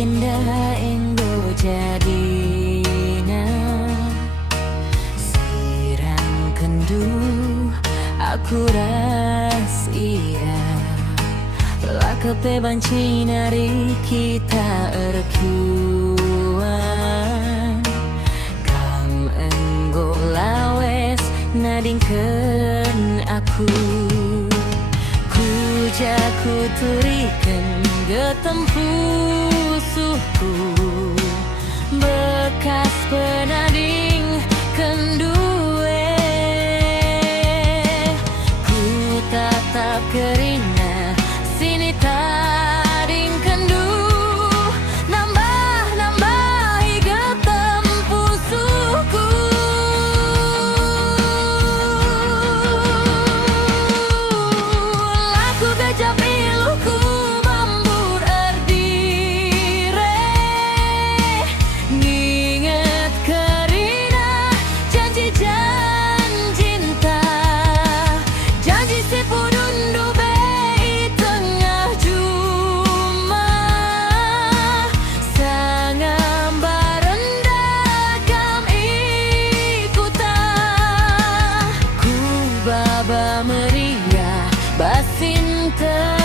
legenda enggo jadina sirang kendu aku rahasia lakepe banci nari kita erkuan kam enggo lawes nadingkeun aku ku turikan getempuh suku bekas penading kendue ku tatap kerina sini tading kendu nambah-nambahi getempuh suku laku gajah piluku mambur erdire nginget kerina janji-janjinta janji si pudundu bei tengah juma sangambarenda kam ikuta ku baba meriah basinta